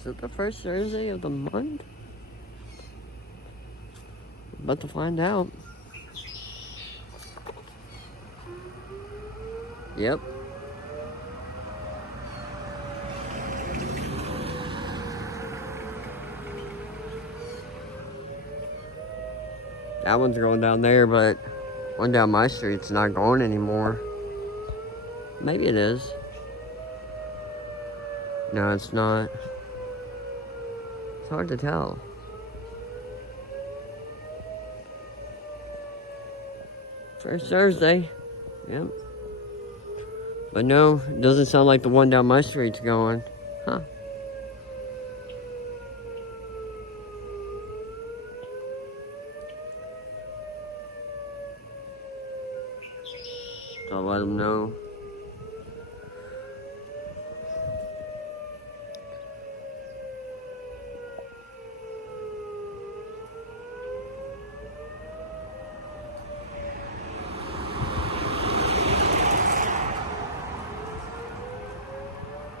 Is it the first Thursday of the month? About to find out. Yep. That one's going down there, but one down my street's not going anymore. Maybe it is. No, it's not. It's hard to tell. First Thursday. Yep. But no, it doesn't sound like the one down my street's going. Huh. I'll let them know.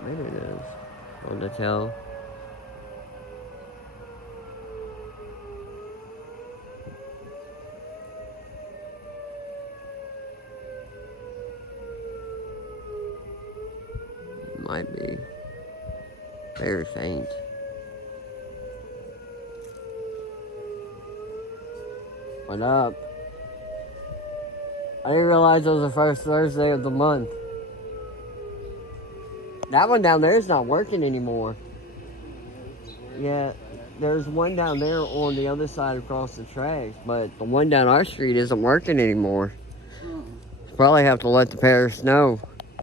Maybe it is. Hard to tell. Might be. Very faint. What up? I didn't realize it was the first Thursday of the month. That one down there is not working anymore. Yeah, there's one down there on the other side across the tracks, but the one down our street isn't working anymore. Probably have to let the parish know.